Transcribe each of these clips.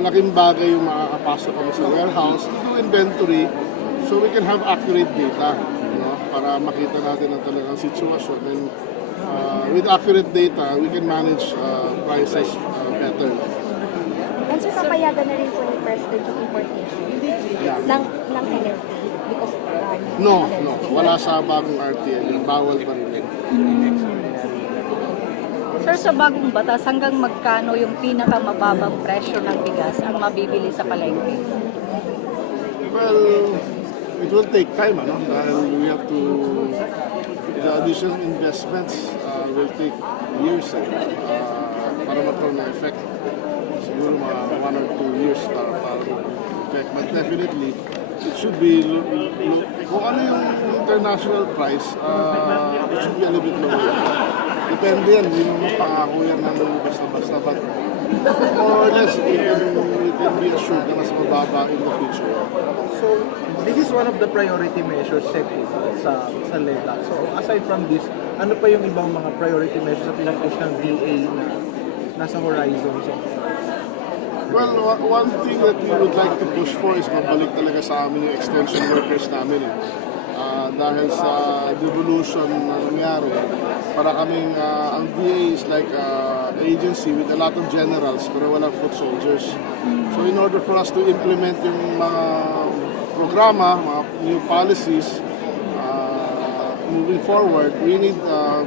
malaking bagay yung makakapasok kami sa warehouse to do inventory so we can have accurate data, para makita natin ang talagang sitwasyon. And with accurate data, we can manage prices better. And sir, papayagan na rin po ni President yung importation ng NFT because No. Wala sa bagong RTL. Bawal pa rin. Sir, sa bagong batas, hanggang magkano yung pinakamababang presyo ng bigas ang mabibili sa palengke? Well, it will take time, dahil we have to, the additional investments will take years para magkaroon ng effect. Siguro mga 1 or 2 years para effect. But definitely, it should be, kung ano yung international price, it should be a little bit lower. Depende yan, hindi mo mapangako yan ng basta-basta. But more or less, we can be assured na mas mababa in the future. So, this is one of the priority measures set sa LEDA. So, aside from this, ano pa yung ibang mga priority measures na pinapush ng DA na nasa horizon? So, well, one thing that we would like to push for is mabalik talaga sa amin yung extension workers namin. Dahil sa devolution na nangyari, para kaming, ang DA is like agency with a lot of generals pero walang foot soldiers. So in order for us to implement yung mga programa, mga new policies, moving forward, we need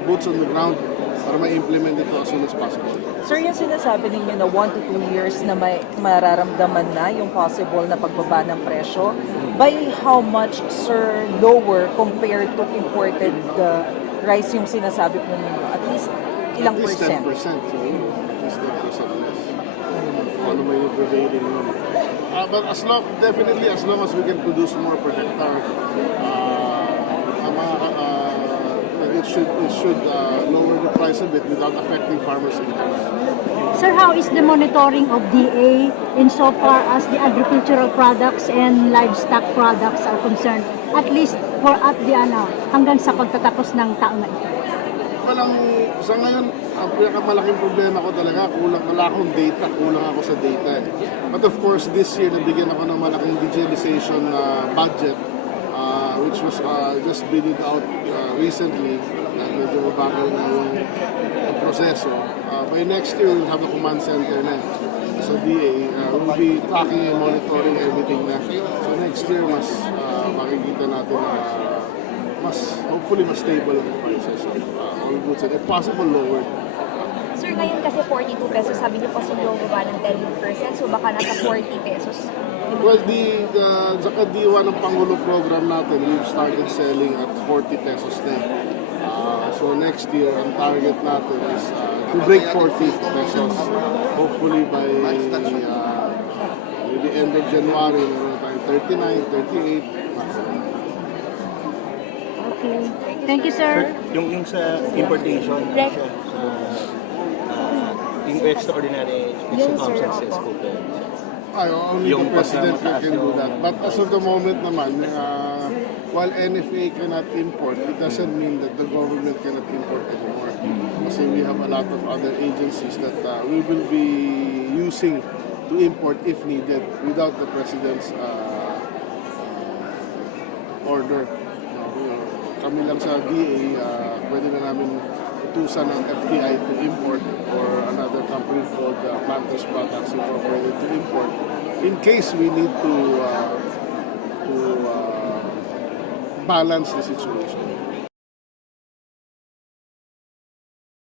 boots on the ground para ma-implement ito as soon as possible. Sir, yung sinasabi ninyo na 1 to 2 years na may mararamdaman na yung possible na pagbaba ng presyo, by how much, sir, lower compared to imported rice yung sinasabi po ninyo? At least ilang At least percent? 10%. So, at least 10% less. Ano may prevailing naman. But definitely as long as we can produce more per hectare, it should lower the price a bit without affecting farmers' income. Sir, how is the monitoring of DA insofar as the agricultural products and livestock products are concerned? At least for hanggang sa pagtatapos ng taon na ito. Sa ngayon, ang pinakamalaking problema ko talaga, wala akong data, kulang ako sa data. But of course, this year, nabigyan ako ng malaking digitalization budget, which was just bidded out recently. Medyo bagal na yung proseso. By next year, we'll have a command center na. So DA, we'll be tracking and monitoring everything na. So next year, mas makikita natin na hopefully mas stable ang prices of all goods and if possible, lower. Sir, ngayon kasi 42 pesos, sabi niyo posibleng bumaba ng 10%, so baka nasa 40 pesos. Well, sa kadiwa ng Pangulo program natin, we've started selling at 40 pesos na. So next year, ang target natin is to break 40 pesos. Hopefully by the end of January, meron tayo 39, 38, maximum. Okay. Thank you, sir. Yung sa importation, yung extraordinary circumstances po po. Only the president can do that. But as of the moment naman, while NFA cannot import, it doesn't mean that the government cannot import anymore. Kasi we have a lot of other agencies that we will be using to import if needed without the president's order. Kami lang sa DA, pwede na namin utusan ng FTI to import or another company called Planters Products Incorporated to import in case we need to balance the situation.